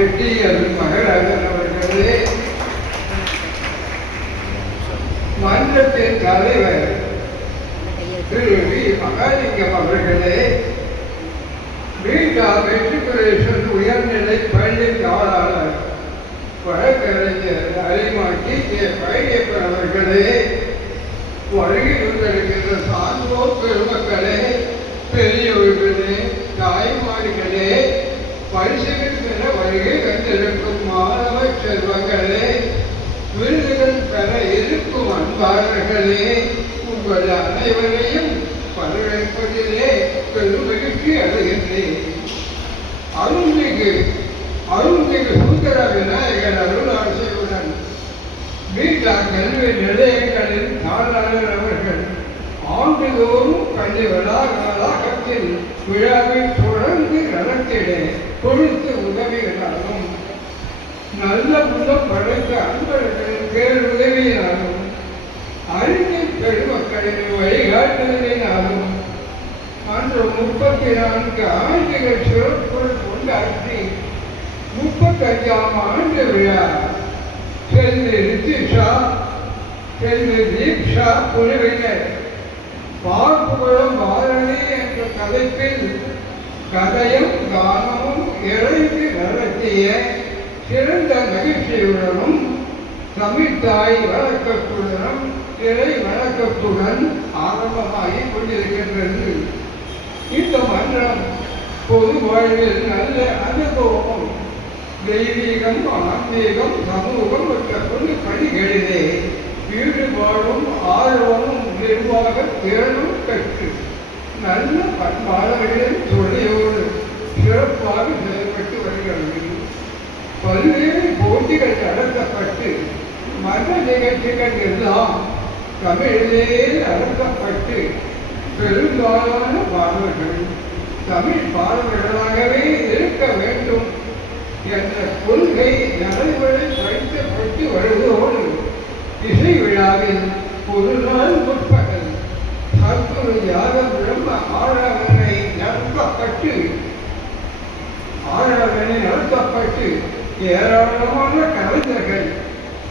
ரெட்டியர் மகராஜன் அவர்களே, மன்றத்தின் தலைவர் திரு வி மகாலிங்கம் அவர்களே, பீட்டா மெட்ரிகுலேஷன் உயர்நிலை பள்ளி தாளாளர் வழக்கறிஞர் அரிமாட்டி கே பழனியப்பன் அவர்களே, வருகையில் இருக்கின்ற சான்றோர் பெருமக்களே, பெரியவர்களே, தாய்மார்களே, பரிசுகள் பெற வருகை கண்டிருக்கும் மாணவ செல்வங்களே, விருதுகள் பெற இருக்கும் அன்பாளர்களே, உங்கள் அனைவரையும் வரவேற்பதிலே பெருமகிழ்ச்சி அடைகின்றேன். அருள்மிகு சுந்தர விநாயகர் அருளாசியுடன் பீட்டா கல்வி நிலையங்களின் தாளாளர் அவர்கள் ஆண்டுதோறும் பள்ளி வளாகத்தில் விழாவை தொடர்ந்து நடத்திட கொடுத்து உதவிகளாலும் நல்ல முதல் படைத்த அன்பர்களின் பேருதவியினாலும் அறிஞர் பெருமக்களின் வழிகாட்டுதலினாலும் அன்று 34 ஆண்டுகள் சிறப்புடன் கொண்டாடி 35ஆம் ஆண்டு விழா செல்வி ரித்திஷா, செல்வி தீப்ஷா குழுவினர் பார்ப்புகளும் பாரணி என்ற தலைப்பில் கதையும் கானமும் இறைந்து நடத்திய சிறந்த மகிழ்ச்சியுடனும் தமிழ்தாய் வழக்கத்துடனும் இறை வழக்கத்துடன் ஆரம்பமாகி கொண்டிருக்கின்றது. இந்த மன்றம் பொது வாழ்வில் நல்ல அனுபவம், தெய்வீகம், ஆன்மீகம், சமூகம் என்ற பொது பணிகளிலே ஈடுபாடும் ஆர்வமும் நிர்வாக தேர்வும் பெற்று நல்ல பண்பாளர்களின் துணையோடு சிறப்பாக செயல்பட்டு வருகிறது. பல்வேறு போட்டிகள் நடத்தப்பட்டு மத நிகழ்ச்சிகள் எல்லாம் தமிழிலேயே நடத்தப்பட்டு பெரும்பாலான பாடல்கள் தமிழ் பாடல்களாகவே இருக்க வேண்டும் என்ற கொள்கை நடைமுறைப்படுத்தப்பட்டு வருவதோடு இசை விழாவில் ஒரு நாள் முற்பகல் சத்குரு யாக பிரம்ம ஆராதனை நடத்தப்பட்டு ஏராளமான கலைஞர்கள்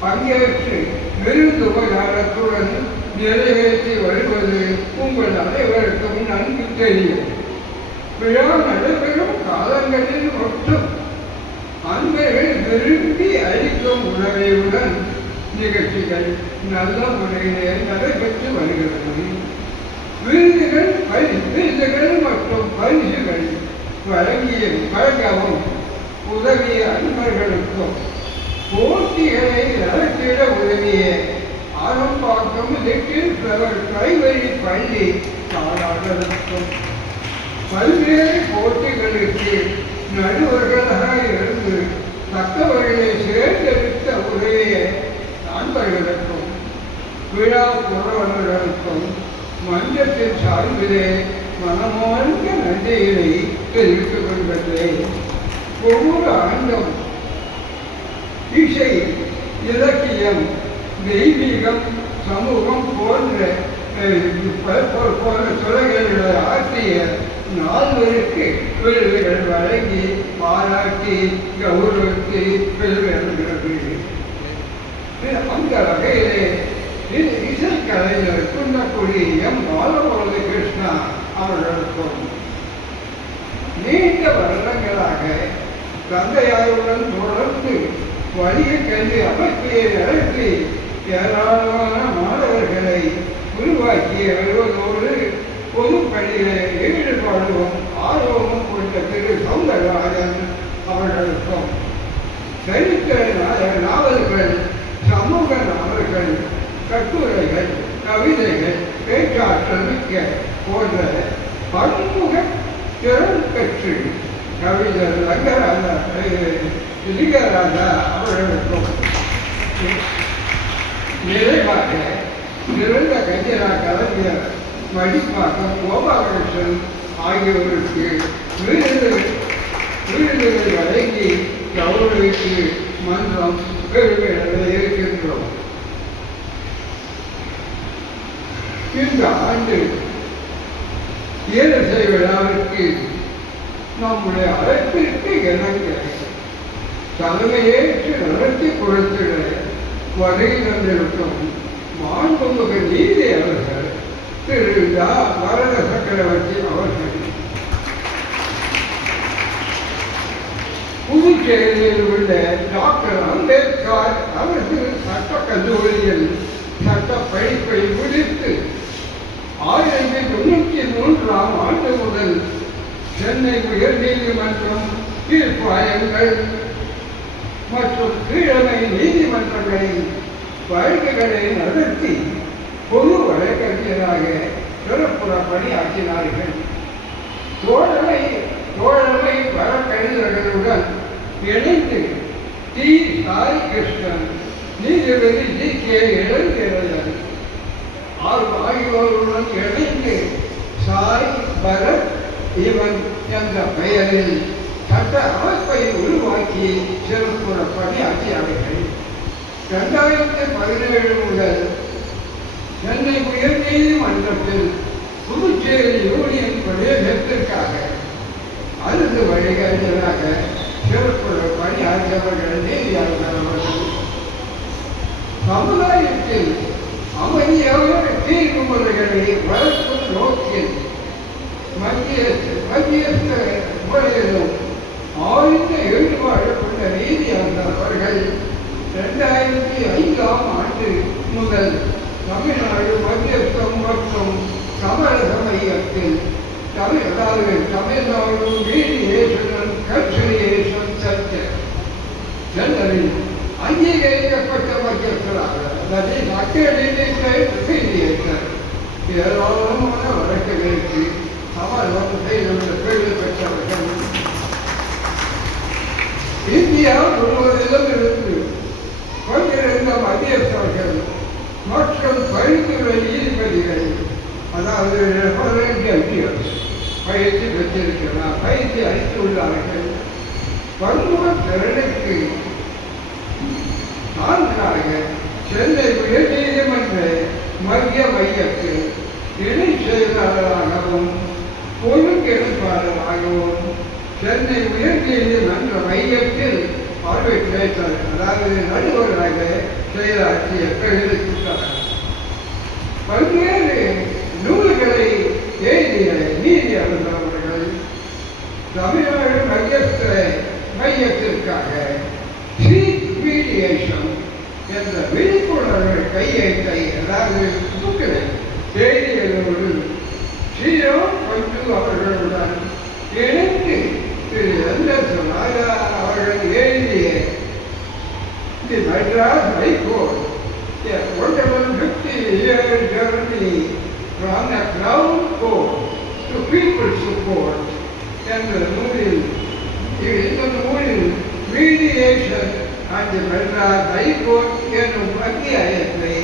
பங்கேற்று விருதுபகாரத்துடன் நிறைவேற்றி வருவது உங்கள் அனைவருக்கும் நன்கு தெரியும். விழா நடைபெறும் காலங்களில் மட்டும் அன்பர்கள் விரும்பி அளிக்கும் உணவையுடன் நிகழ்ச்சிகள் நல்ல முறையிலே நடைபெற்று வருகிறது. விருதுகள் மற்றும் பரிசுகள் வழங்கவும் உதவிய அன்பர்களுக்கும் போட்டிகளை நடத்திட உதவிய ஆரம்பாக்கம் லிட்டில் ஃப்ளவர் பிரைமரி பள்ளி தாளாளருக்கும் பல்வேறு போட்டிகளுக்கு நடுவர்களாக இருந்து தக்கவர்களை சேர்ந்தெடுத்த உதவிய நண்பர்களுக்கும் விழா புறவர்களுக்கும் மன்றத்தின் சார்பிலே மனமார்ந்த நன்றிகளை தெரிவித்துக் கொள்கிறேன். ஒவ்வொரு ஆண்டும் இசை, இலக்கியம், தெய்வீகம், சமூகம் போன்ற துறைகளை ஆற்றிய 4 விருதுகள் வழங்கி பாராட்டி கௌரவித்து பெறுகிறது. அந்த வகையிலே இசைக்கலைஞர் குன்னக்குடி எம் பாலமுரளி கிருஷ்ணா அவர்களுக்கும் நீண்ட வருடங்களாக தந்தையாருடன் தொடர்ந்து வணிக கல்வி அமைப்பை நடத்தி ஏராளமான மாணவர்களை உருவாக்கிய வருவதோடு பொதுப்பணியிலே ஈடுபாடும் ஆர்வமும் கொண்ட திரு சௌந்தரராஜன் அவர்களுக்கும் சரித்திர நாவல்கள், சமூக நாவல்கள், கட்டுரைகள், கவிதைகள், பேச்சாற்றல் மிக்க போன்ற பன்முக திறன் பெற்று கவிஞர் லிங்கராஜா அவர்களுக்கும் நிறைவாக சிறந்த கஞ்சரா கலைஞர் மடிப்பாக்கம் கோபாலகிருஷ்ணன் ஆகியோருக்கு விருதுகள் வழங்கி கௌரவித்து மன்றம் பெருமைகளை இருக்கின்றோம். இந்த ஆண்டு இயலிசை விழாவிற்கு நம்முடைய அழைப்பிற்கு இணங்க தலைமையேற்று நடத்தி கொடுத்திட வருகை தந்திருக்கும் மாண்புமிகு நீதி அவர்கள் திரு பாரத சக்கரவர்த்தி அவர்கள் புதுச்சேரியில் உள்ள டாக்டர் அம்பேத்கர் அரசு சட்டக் கல்லூரியில் சட்ட படிப்பை முடித்து 1993ஆம் ஆண்டு முதல் சென்னை உயர்நீதிமன்றம் தீர்ப்பாயங்கள் மற்றும் கீழமை நீதிமன்றங்களில் வழக்குகளை நடத்தி பொது வழக்கறிஞராக சிறப்புற பணியாற்றினார்கள். தோழமை வழக்கறிஞர்களுடன் இணைந்து டி. சாய் கிருஷ்ணன், நீதிபதி ஜி. கே. இளஞ்செழியன் ஆகியோருடன் இணைந்து சாய் பரத் இவன் என்ற பெயரில் சட்ட அமைப்பை உருவாக்கி சிறப்புற பணியாற்றியார்கள். 2017 முதல் சென்னை உயர்நீதிமன்றத்தில் புதுச்சேரி யூனியன் பிரதேசத்திற்காக அரசு வழிகாட்டியதாக சிறப்புற பணியாற்றியவர்கள் நீதியாளர்கள் அவர்கள் சமுதாயத்தில் அமைதியாக தீர்வு முறைகளை வளர்க்கும் நோக்கில் மத்தியஸ்த முறையிலும் ஆழ்ந்த ஈடுபாடு கொண்ட நீதியாளர் அவர்கள் 2005ஆம் ஆண்டு முதல் தமிழ்நாடு மத்தியஸ்தம் மற்றும் சமரச மையத்தில் Tamil Nadu mediation and conciliation centre சென்டரில் அங்கீகரிக்கப்பட்ட மத்தியஸ்தராக ஏராளமான வழக்குகளுக்கு சமரசம் செய்து கேள்வி பெற்றவர்கள். இந்தியா முழுவதிலும் இருந்து கொண்டிருந்த மத்தியஸ்தர்கள் மற்றும் பரிந்துரை நீதிபதிகள், அதாவது பயிற்சி பெற்றிருக்கிறார், பயிற்சி அளித்துள்ளார்கள். பன்முக திறனுக்கு சான்றாக சென்னை உயர்நீதிமன்ற மத்திய மையத்தில் இணை செயலாளராகவும் ஒருங்கிணைப்பாளராகவும் சென்னை உயர்நீதிமன்ற மையத்தில் ஆர்பிட்ரேட்டர், அதாவது நடுவராக செயலாற்றிய பெயரிட்டார். பல்வேறு நூல்களை எழுதிய நீதியாளர் அவர்கள் தமிழ்நாடு மத்தியஸ்த மையத்திற்காக மீடியேஷன் என்ற விழிப்புணர்வு கையெழுத்தை, அதாவது புக்கில் செய்திகளோடு அவர்களுடன் இணைந்து திரு என்எஸ் ராஜா அவர்கள் எழுதிய the Madras high court a 150-year journey from the Crown Court to People's Court என்ற நூலில் இந்த நூலில் மீடியேஷன் அண்ட் மெட்ராஸ் ஹைகோர்ட் என்னும் அத்தியாயத்தை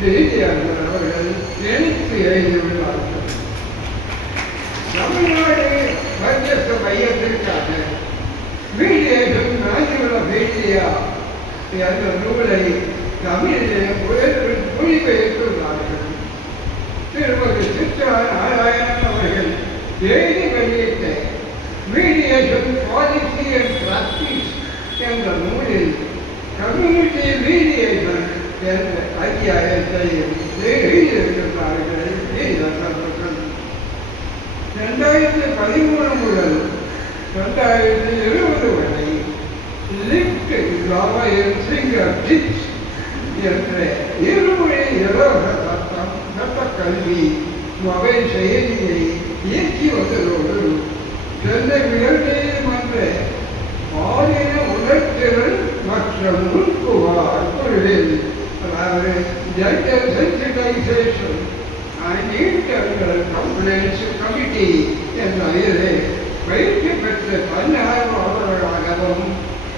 நீதியாளர் அவர்கள் நினைத்து எழுதியுள்ளார்கள். தமிழ்நாடு மத்தியஸ்த மையத்திற்காக மீடியேஷன் மேனுவல் ஆஃப் இந்தியா என்ற நூலை தமிழிலே மொழிபெயர்த்துள்ளார்கள். திருமதி சித்ரா நாராயணன் அவர்கள் எழுதி வெளியிட்ட மீடியேஷன் பாலிசி அண்ட் பிராக்டிஸ் என்ற நூலில் கம்யூனிட்டி மீடியேஷன் என்ற அத்தியாயத்தை எழுதியிருக்கிறார்கள். 2013 முதல் 2020 வரை லிப்ட் ராமாயண் சிங்கர் டிப்ஸ் என்ற இருமொழி இலவச சட்ட கல்வி மொபைல் செயலியை இயக்கி வந்ததோடு சென்னை உயர்நீதிமன்ற பாலின உணர்திறன் மற்றும் முன்புவார் குழுவில், அதாவது gender sensitisation and internal complaints committee என்ற இதிலே பயிற்சி பெற்ற தன்னார்வலராகவும்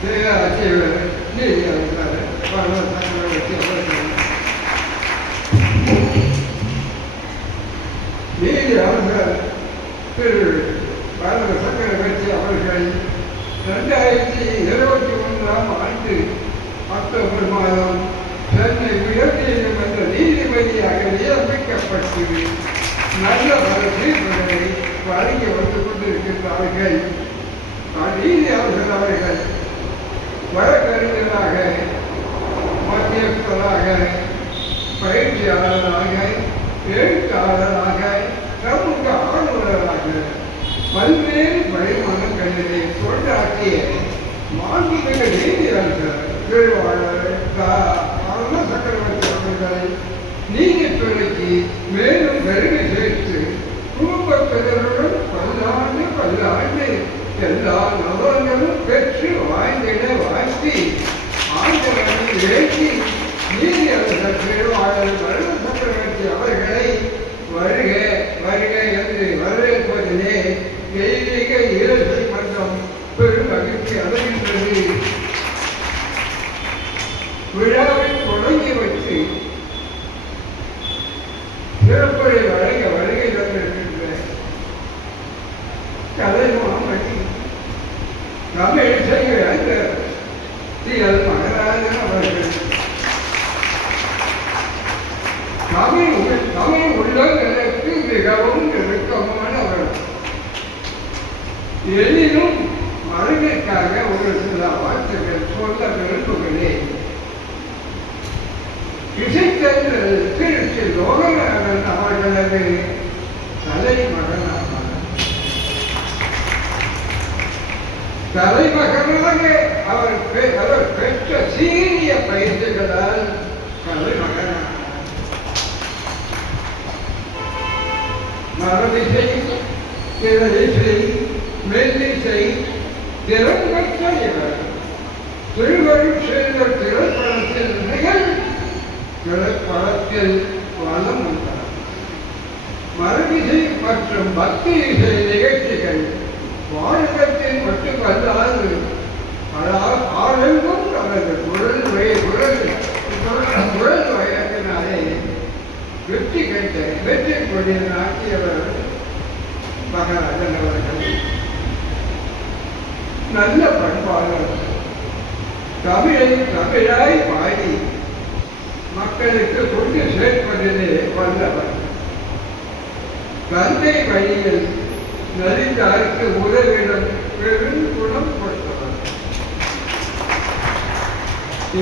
செயலாற்றியவர் நீதியாளர் பாரத சக்கரவர்த்தி அவர்கள். நீதியாளர் திரு பாரத சக்கரவர்த்தி அவர்கள் 2021ஆம் ஆண்டு அக்டோபர் மாதம் சென்னை உயர்நீதிமன்ற நீதிபதியாக நியமிக்கப்பட்டு நல்ல பல தீர்ப்புகளை வழங்கி வந்து கொண்டிருக்கின்றார்கள். நீதியாளர்கள் அவர்கள் வழக்கறிஞராக, மத்தியஸ்தராக, பயிற்சியாளராக, எழுத்தாளராக, சமூக ஆர்வலராக பல்வேறு பரிமாணங்களிலே தொண்டாற்றிய மாண்புமிகு நீதியரசர் திருவாளர் சக்கரவர்த்தி அவர்களை நீதித்துறைக்கு மேலும் பெருமை சேர்த்து குடும்பத்தினருடன் பல்லாண்டு எல்லா நபர்களும் பெற்று வாழ்ந்திட வாழ்த்தி ஆண்டவனை ஏற்றி நீதியரசர் திருவாளர் வருட சக்கரவர்த்தி அவர்களை வருக வருக என்று வரவேற்பதிலே தெய்வீக இயற்கை மற்றும் பெரும் மகிழ்ச்சி அடைகின்றது. விழாவை தொடங்கி வைத்து சிறப்புரை வழங்க வருகை தந்திருக்கின்ற கலைமாமணி தமிழிசை வேந்தர் டி.எல். மகராஜன் அவர்கள் தமிழ் உள்ளங்களுக்கு மிகவும் நெருக்கமானவர். எனினும் மருவிற்காக ஒரு சில வார்த்தைகள் சொல்ல விரும்புகிறேன். இசைத்தேர்தல் திருச்சி லோகநாதன் அவர்களது தலைமகனாக அவர் பெற்ற சீரிய பயிற்சிகளால் தலைமகனாக மரபிசை, திரையிசை, மெல்லிசை திறம்பற்ற இவர் திருவருள் செய்த திரைப்படத்தில் வளம் உண்டார். மரபிசை மற்றும் பக்தி இசை நிகழ்ச்சிகள் வாழ்க்கத்தில் மட்டுமல்லாது ஆழங்கும் அவரது குரல் வயதினாலே வெற்றி கொடியில் ஆக்கியவர் மகாராஜன் அவர்கள். நல்ல பண்பாளர், தமிழாய் பாடி மக்களுக்கு கொண்டு சேர்ப்பதிலே வல்லவர். தந்தை வழியில் நலிந்தாருக்கு உதவிடம் பெரும் குணம் கொடுத்தவர்.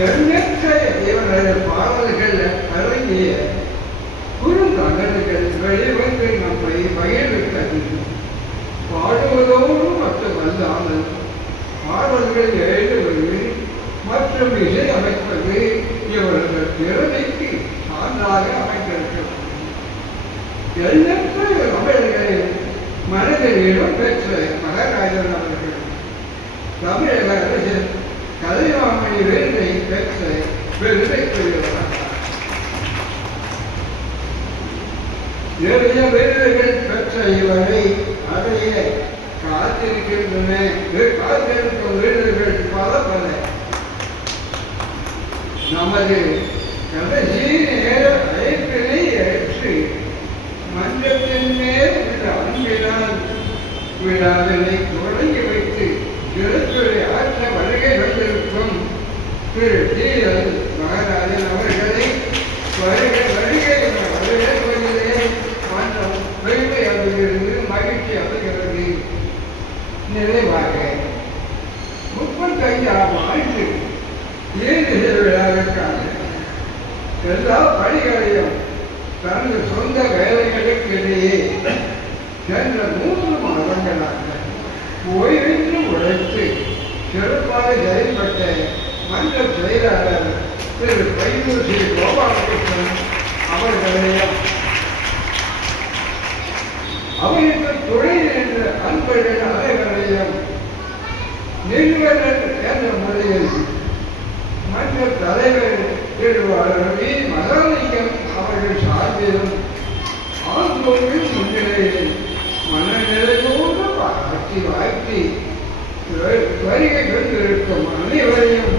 எண்ணற்ற இவரது பாடல்கள் அடங்கிய குறுந்தகடுகள் வெளிவந்து நம்மை மகிழ்வித்தது. பாடுவதோடு மட்டுமல்லாமல் பாடல்கள் எழுதுவது மற்றும் இசை அமைப்பது இவரது திறமைக்கு சான்றாக அமைந்திருக்கிறது. எண்ணற்ற தமிழர்களை மனதில் இடம் பெற்ற மகாராஜன் அவர்கள் தமிழக அரசின் கலைமாமணி விருதை பெற்ற விருதைக்குரியவர். நிறைய விருதுகள் பெற்ற இவரை அடைய காத்திருக்கும் விருதுகள் பல பல. நமது கடைசி நேர அழைப்பினை ஏற்று மன்றத்தின் மேல் உள்ள அன்பினால் விழாவினை தொடங்கி வைத்து திருத்துறை ஆற்ற வருகை வந்திருக்கும் திரு டி.எல். மகராஜன் அவர்களை வருகை வரவேற்பதிலே மன்றம் பெருமை அடைகிறது, மகிழ்ச்சி அடைகிறது. நிறைவாக 35ஆம் ஆண்டு ஈடு விழாவிற்கான எல்லா பணிகளையும் தனது சொந்த வேலைகளுக்கு இடையே சென்ற 3 மாதங்களாக ஓய்வின்றி உழைத்து சிறப்பாக செயல்பட்ட மன்ற செயலாளர் திரு பையூர் ஸ்ரீ கோபாலகிருஷ்ணன் அவர்களையும் அவருக்கு துணை என்ற அன்பர்கள் அனைவரையும் நிறுவனர் என்ற முறையில் மன்ற தலைவர் திருவாளர் வி. மகாலிங்கம் அவர்கள் சார்பிலும் ஆண்டோரின் முன்னிலையில் மனநிலையோடு பாராட்டி வாழ்த்தி வருகை கொண்டிருக்கும் அனைவரையும்